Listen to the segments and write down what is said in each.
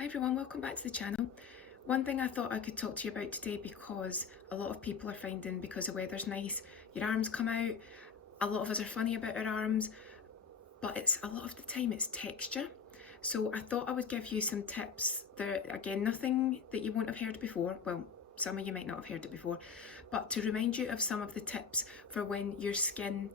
Hi everyone, welcome back to the channel. One thing I thought I could talk to you about today, because a lot of people are finding, because the weather's nice, your arms come out. A lot of us are funny about our arms, but a lot of the time it's texture. So I thought I would give you some tips. Again, nothing that you won't have heard before. Well, some of you might not have heard it before, but to remind you of some of the tips for when your skin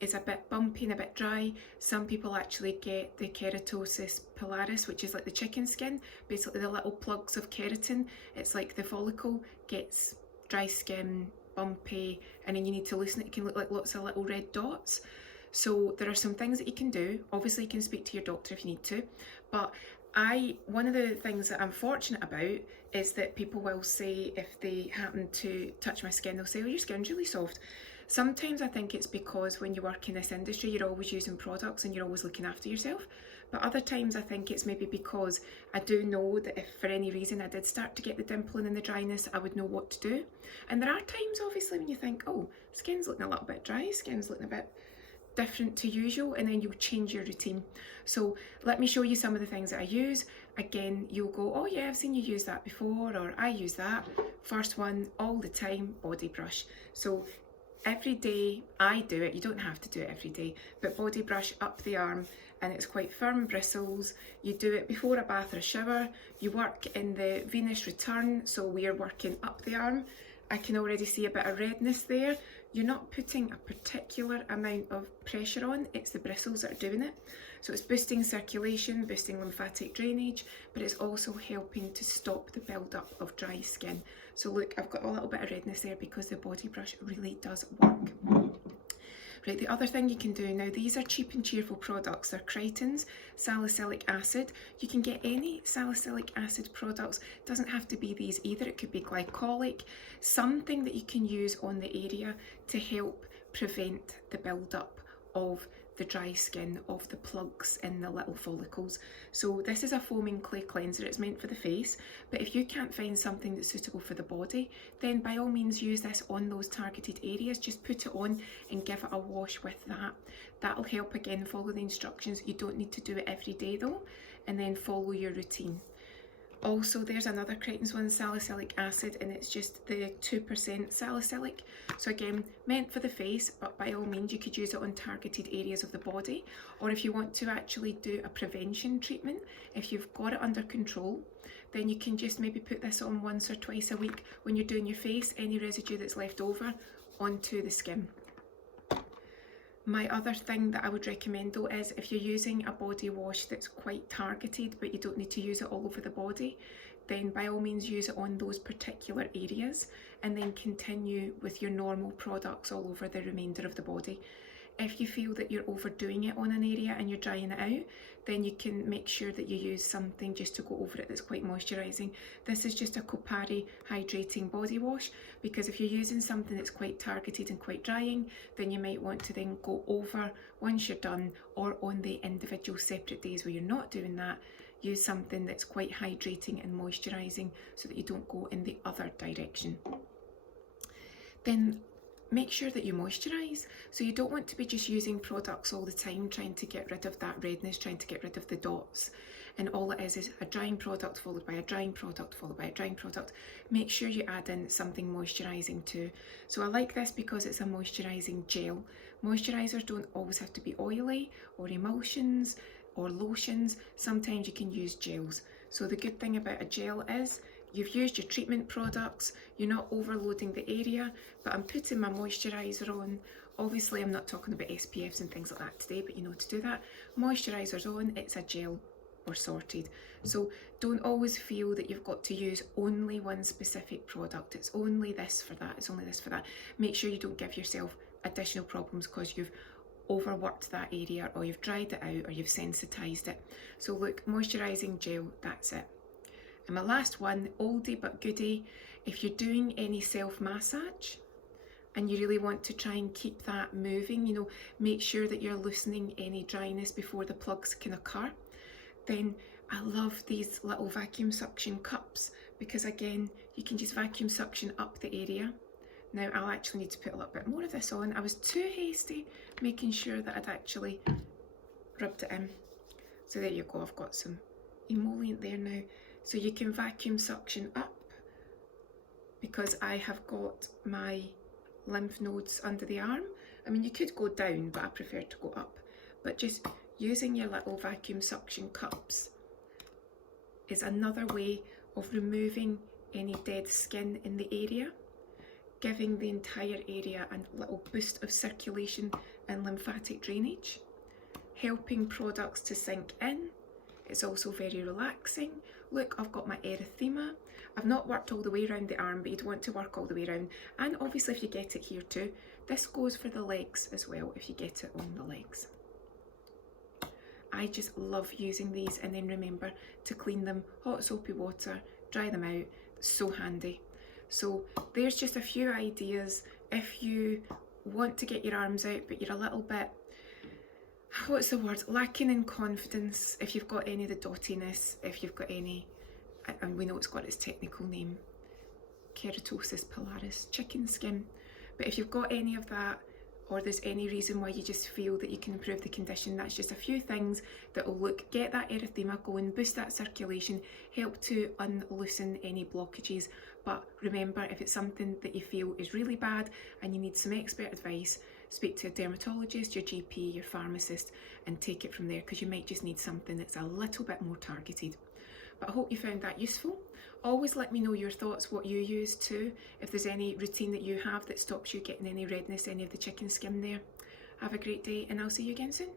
is a bit bumpy and a bit dry. Some people actually get the Keratosis Pilaris, which is like the chicken skin, basically the little plugs of keratin. It's like the follicle gets dry skin, bumpy, and then you need to loosen it. It can look like lots of little red dots. So there are some things that you can do. Obviously you can speak to your doctor if you need to, but one of the things that I'm fortunate about is that people will say, if they happen to touch my skin, they'll say, oh, your skin's really soft. Sometimes I think it's because when you work in this industry, you're always using products and you're always looking after yourself. But other times I think it's maybe because I do know that if for any reason I did start to get the dimpling and the dryness, I would know what to do. And there are times, obviously, when you think, oh, skin's looking a little bit dry, skin's looking a bit different to usual, and then you'll change your routine. So let me show you some of the things that I use. Again, you'll go, oh yeah, I've seen you use that before, or I use that. First one, all the time, body brush. So every day I do it, you don't have to do it every day, but body brush up the arm, and it's quite firm bristles. You do it before a bath or a shower. You work in the venous return, so we're working up the arm. I can already see a bit of redness there. You're not putting a particular amount of pressure on, it's the bristles that are doing it. So it's boosting circulation, boosting lymphatic drainage, but it's also helping to stop the build-up of dry skin. So look, I've got a little bit of redness there because the body brush really does work. Right, the other thing you can do, now these are cheap and cheerful products, they're keratin, salicylic acid. You can get any salicylic acid products, it doesn't have to be these either, it could be glycolic, something that you can use on the area to help prevent the build-up of the dry skin, of the plugs in the little follicles. So this is a foaming clay cleanser, it's meant for the face, but if you can't find something that's suitable for the body, then by all means use this on those targeted areas. Just put it on and give it a wash with that. That'll help. Again, follow the instructions. You don't need to do it every day though, and then follow your routine. Also, there's another keratin one, salicylic acid, and it's just the 2% salicylic. So again, meant for the face, but by all means you could use it on targeted areas of the body. Or if you want to actually do a prevention treatment, if you've got it under control, then you can just maybe put this on once or twice a week when you're doing your face, any residue that's left over onto the skin. My other thing that I would recommend though is, if you're using a body wash that's quite targeted but you don't need to use it all over the body, then by all means use it on those particular areas and then continue with your normal products all over the remainder of the body. If you feel that you're overdoing it on an area and you're drying it out, then you can make sure that you use something just to go over it that's quite moisturising. This is just a Kopari hydrating body wash, because if you're using something that's quite targeted and quite drying, then you might want to then go over once you're done, or on the individual separate days where you're not doing that, use something that's quite hydrating and moisturising so that you don't go in the other direction. Then make sure that you moisturise. So you don't want to be just using products all the time, trying to get rid of that redness, trying to get rid of the dots. And all it is a drying product followed by a drying product followed by a drying product. Make sure you add in something moisturising too. So I like this because it's a moisturising gel. Moisturisers don't always have to be oily or emulsions or lotions. Sometimes you can use gels. So the good thing about a gel is you've used your treatment products, you're not overloading the area, but I'm putting my moisturiser on. Obviously I'm not talking about SPFs and things like that today, but you know to do that. Moisturiser's on, it's a gel or sorted. So don't always feel that you've got to use only one specific product. It's only this for that, it's only this for that. Make sure you don't give yourself additional problems because you've overworked that area, or you've dried it out, or you've sensitised it. So look, moisturising gel, that's it. And my last one, oldie but goodie, if you're doing any self-massage and you really want to try and keep that moving, you know, make sure that you're loosening any dryness before the plugs can occur, then I love these little vacuum suction cups, because again, you can just vacuum suction up the area. Now I'll actually need to put a little bit more of this on. I was too hasty making sure that I'd actually rubbed it in. So there you go, I've got some emollient there now. So you can vacuum suction up, because I have got my lymph nodes under the arm. I mean, you could go down, but I prefer to go up. But just using your little vacuum suction cups is another way of removing any dead skin in the area, giving the entire area a little boost of circulation and lymphatic drainage, helping products to sink in. It's also very relaxing. Look, I've got my erythema. I've not worked all the way around the arm, but you'd want to work all the way around. And obviously if you get it here too. This goes for the legs as well, if you get it on the legs. I just love using these, and then remember to clean them, hot soapy water, dry them out. It's so handy. So there's just a few ideas if you want to get your arms out but you're a little bit, what's the word, lacking in confidence, if you've got any of the dottiness, if you've got any, and we know it's got its technical name, Keratosis Pilaris, chicken skin. But if you've got any of that, or there's any reason why you just feel that you can improve the condition, that's just a few things that will get that erythema going, boost that circulation, help to unloosen any blockages. But remember, if it's something that you feel is really bad and you need some expert advice, speak to a dermatologist, your GP, your pharmacist, and take it from there, because you might just need something that's a little bit more targeted. But I hope you found that useful. Always let me know your thoughts, what you use too, if there's any routine that you have that stops you getting any redness, any of the chicken skin there. Have a great day, and I'll see you again soon.